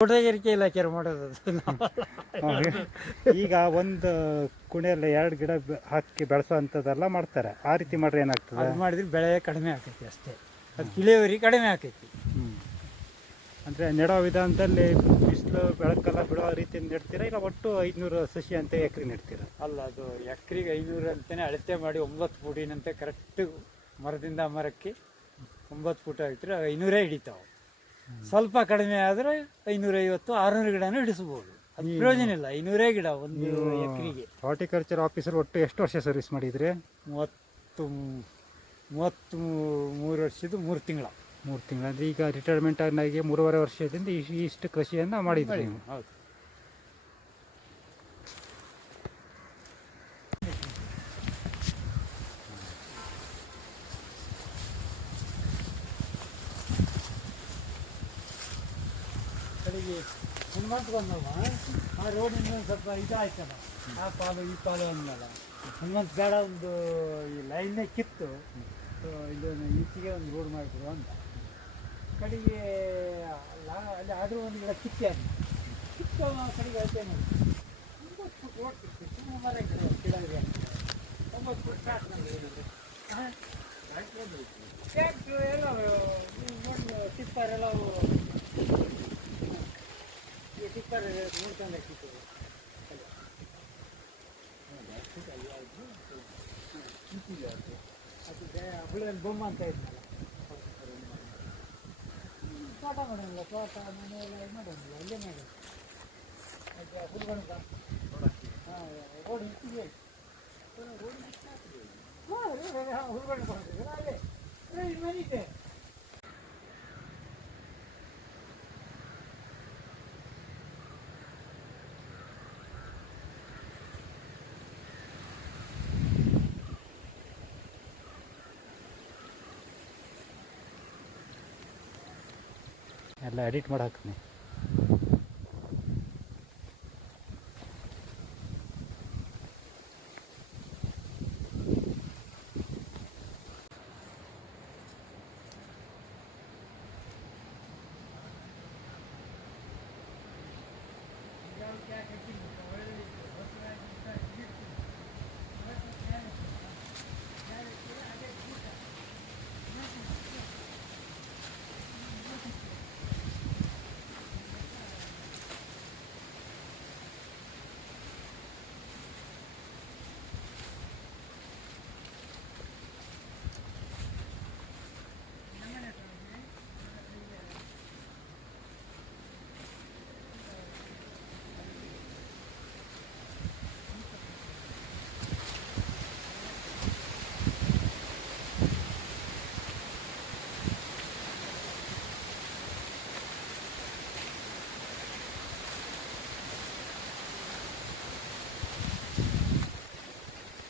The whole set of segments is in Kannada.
ತೋಟಗಾರಿಕೆ ಇಲಾಖೆಯವ್ರು ಮಾಡೋದು ಅದು ಈಗ ಒಂದು ಕುಣಿಯಲ್ಲಿ 2 ಗಿಡ ಹಾಕಿ ಬೆಳೆಸೋ ಅಂಥದ್ದೆಲ್ಲ ಮಾಡ್ತಾರೆ. ಆ ರೀತಿ ಮಾಡ್ರೆ ಏನಾಗ್ತದೆ? ಅದು ಮಾಡಿದ್ರೆ ಬೆಳೆ ಕಡಿಮೆ ಆಕೈತಿ ಅಷ್ಟೇ, ಅದು ಇಳುವರಿ ಕಡಿಮೆ ಆಕೈತಿ. ಅಂದರೆ ನೆಡೋ ವಿಧಾನದಲ್ಲಿ ಬಿಸಿಲು ಬೆಳಕೆಲ್ಲ ಬಿಡೋ ರೀತಿ ನೆಡ್ತೀರಾ, ಇಲ್ಲ ಒಟ್ಟು 500 ಸಸಿ ಅಂತ ಎಕರೆ ನೆಡ್ತೀರಾ? ಅಲ್ಲ, ಅದು ಎಕರೆಗೆ 500 ಅಂತಲೇ ಅಳತೆ ಮಾಡಿ 9 ಫೂಟಿನಂತೆ ಕರೆಕ್ಟ್ ಮರದಿಂದ ಮರಕ್ಕೆ 9 ಫೂಟ್ ಹಾಕಿದ್ರೆ 500 ಹಿಡಿತಾವೆ. ಸ್ವಲ್ಪ ಕಡಿಮೆ ಆದರೆ 550 600 ಗಿಡನೂ ಹಿಡಿಸ್ಬೋದು. ಅದು ಪ್ರಯೋಜನ ಇಲ್ಲ, 500 ಗಿಡ ಒಂದು ಎಕರೆಗೆ. ಹಾರ್ಟಿಕಲ್ಚರ್ ಆಫೀಸರ್ ಒಟ್ಟು ಎಷ್ಟು ವರ್ಷ ಸರ್ವಿಸ್ ಮಾಡಿದ್ರಿ? 33 ವರ್ಷದ್ದು 3 ತಿಂಗಳ. 3 ತಿಂಗಳು ಅಂದರೆ ಈಗ ರಿಟೈರ್ಮೆಂಟ್ ಆಗಿ 3.5 ವರ್ಷದಿಂದ ಇಷ್ಟು ಕೃಷಿಯನ್ನು ಮಾಡಿದ್ರಿ ನೀವು? ಹೌದು. ಕಡೆಗೆ ಹನುಮಂತ ಬಂದವ, ಆ ರೋಡಿಂದ ಸ್ವಲ್ಪ ಇದಾಯ್ತಲ್ಲ, ಆ ಪಾಲು ಈ ಪಾಲು ಅಂದಲ್ಲ, ಹನುಮಂತ ಬೇಡ ಒಂದು ಈ ಲೈನ್ನೇ ಕಿತ್ತು ಇದನ್ನು ಈಚೆಗೆ ಒಂದು ರೋಡ್ ಮಾಡಿಬಿಡು ಅಂತ. ಕಡೆಗೆ ಅಲ್ಲಿ ಆದರೂ ಒಂದು ಗಿಡ ಕಿತ್ತೆ ಅಂತ ಕಿತ್ತು ಕಡೆಗೆ ಅಳತೆ ಮಾಡಿ 9 ಫುಟ್ ರೋಡ್ ಕಿತ್ತು, ಸುಮ್ಮನೆ ಮರ ಗಿಡ 9 ಫುಟ್ ಸ್ಟಾರ್ಟ್ ಮಾಡಿದ್ರೆ ಟ್ಯಾಕ್ಟ್ರು ಎಲ್ಲ ಟಿಪ್ಪರ್ ಎಲ್ಲ ಟಿಪ್ಪರ್ ನೋಡ್ಕೊಂಡು ಕಿತ್ತು ಅದು ಹುಳದಲ್ಲಿ ಬೊಮ್ಮ ಅಂತ ಇದ್ನಲ್ಲ, ತೋಟ ಮಾಡೋಂಗಿಲ್ಲ, ತೋಟ ಮನೆಯೆಲ್ಲ ಇದು ಮಾಡೋಂಗಿಲ್ಲ, ಇಲ್ಲೇ ಮಾಡೋದು. ಅದು ಹುಡುಗನ ಹಾಂ ರೋಡ್ ಇಟ್ಟಿಗೆ ಹುಡುಗನ ಬಂದಿದೆ ಅಲ್ಲೇ ಮನೆ ಇದೆ. ಎಲ್ಲ ಎಡಿಟ್ ಮಾಡಾಕ್ತೀನಿ.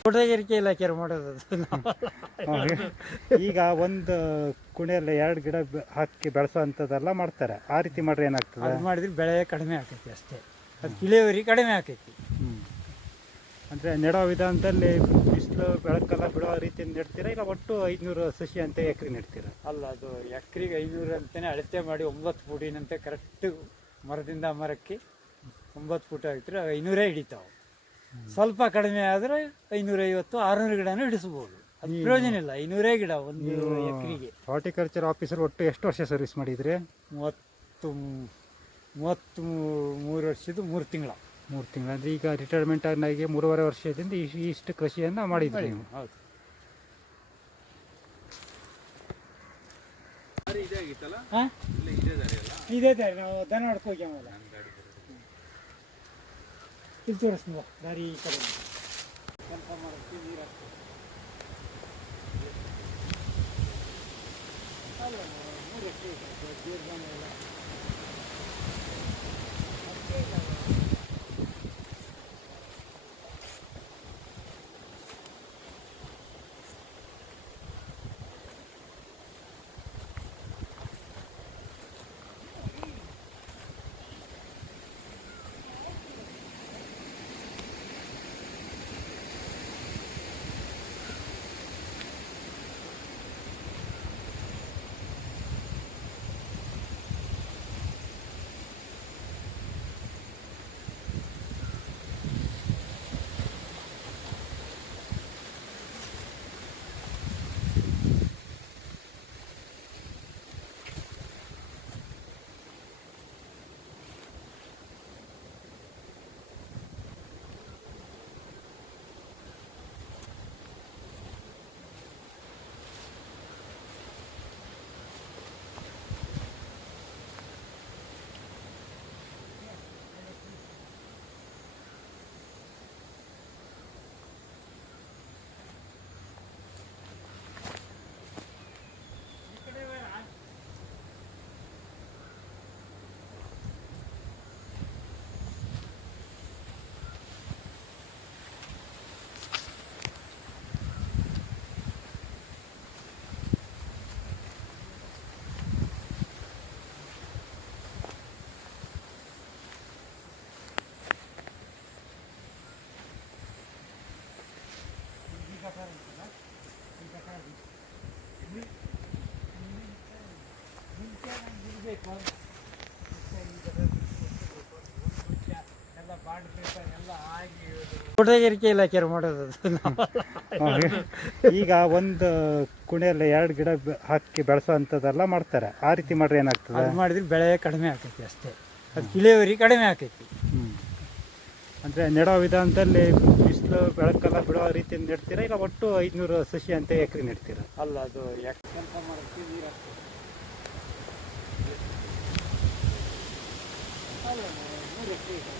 ತೋಟಗಾರಿಕೆ ಇಲಾಖೆಯವ್ರು ಮಾಡೋದು ಅದು ಈಗ ಒಂದು ಕುಣಿಯಲ್ಲಿ 2 ಗಿಡ ಹಾಕಿ ಬೆಳೆಸೋ ಅಂಥದ್ದೆಲ್ಲ ಮಾಡ್ತಾರೆ. ಆ ರೀತಿ ಮಾಡ್ರೆ ಏನಾಗ್ತದೆ? ಅದು ಮಾಡಿದ್ರೆ ಬೆಳೆ ಕಡಿಮೆ ಆಕೈತಿ ಅಷ್ಟೇ, ಅದು ಇಳುವರಿ ಕಡಿಮೆ ಆಕೈತಿ. ಅಂದರೆ ನೆಡೋ ವಿಧಾನದಲ್ಲಿ ಬಿಸಿಲು ಬೆಳಕೆಲ್ಲ ಬಿಡೋ ರೀತಿ ನೆಡ್ತೀರಾ, ಇಲ್ಲ ಒಟ್ಟು 500 ಸಸಿ ಅಂತ ಎಕರೆ ನೆಡ್ತೀರಾ? ಅಲ್ಲ, ಅದು ಎಕರೆಗೆ 500 ಅಂತಲೇ ಅಳತೆ ಮಾಡಿ 9 ಫೂಟಿನಂತೆ ಕರೆಕ್ಟ್ ಮರದಿಂದ ಮರಕ್ಕೆ 9 ಫೂಟ್ ಹಾಕಿದ್ರೆ 500 ಹಿಡಿತಾವೆ. ಸ್ವಲ್ಪ ಕಡಿಮೆ ಆದರೆ 550 600 ಗಿಡನೂ ಹಿಡಿಸ್ಬೋದು. ಅದು ಪ್ರಯೋಜನ ಇಲ್ಲ, 500 ಗಿಡ ಒಂದು ಎಕರೆಗೆ. ಹಾರ್ಟಿಕಲ್ಚರ್ ಆಫೀಸರ್ ಒಟ್ಟು ಎಷ್ಟು ವರ್ಷ ಸರ್ವಿಸ್ ಮಾಡಿದ್ರಿ? 33 ವರ್ಷದ್ದು 3 ತಿಂಗಳ. 3 ತಿಂಗಳು ಅಂದರೆ ಈಗ ರಿಟೈರ್ಮೆಂಟ್ ಆಗಿ 3.5 ವರ್ಷದಿಂದ ಇಷ್ಟು ಕೃಷಿಯನ್ನು ಮಾಡಿದ್ರಿ ನೀವು? ಹೌದು. ಇದೇ ದಾರಿ, ನಾವು ದನ ಹೊಡ್ಕೋಗಿ ಇಲ್ಲಿ ತೋರಿಸ್ತೀವ ದಾರಿ ಈ ಕಡೆ ಕೆಲಸ ಮಾಡೋಕ್ಕೆ ನೀರು ಹಾಕ್ತೀವಿ. ಅಲ್ಲ 3 ಎಕರೆ ದೀರ್ಘಾನ ಎಲ್ಲ ಮಾಡಬೇಕು ಎಲ್ಲ ಬಾಂಡ್ ಪೇಪರ್ ಎಲ್ಲ ಆಗಿ ತೋಟಗಾರಿಕೆ ಇಲಾಖೆ ಮಾಡೋದು ಈಗ ಒಂದು ಕುಣಿಯಲ್ಲಿ 2 ಗಿಡ ಹಾಕಿ ಬೆಳೆಸೋವಂಥದ್ದೆಲ್ಲ ಮಾಡ್ತಾರೆ. ಆ ರೀತಿ ಮಾಡ್ರೆ ಏನಾಗ್ತದೆ? ಅದು ಮಾಡಿದ್ರೆ ಬೆಳೆ ಕಡಿಮೆ ಆಕೈತಿ ಅಷ್ಟೇ, ಅದು ಇಳುವರಿ ಕಡಿಮೆ ಆಕೈತಿ. ಅಂದರೆ ನೆಡೋ ವಿಧಾನದಲ್ಲಿ ಬಿಸಿಲು ಬೆಳಕೆಲ್ಲ ಬಿಡೋ ರೀತಿ ನೆಡ್ತೀರಾ ಇಲ್ಲ ಒಟ್ಟು 500 ಸಸಿ ಅಂತ ಎಕರೆ ನೆಡ್ತೀರಾ? ಅಲ್ಲ, ಅದು ಯಾಕೆ ಕೆಲಸ ಮಾಡೋಕ್ಕೆ ನೀರು ಹಾಕ್ತದೆ. ಅಲ್ಲ, 3 ಎಕರೆ ಇದೆ,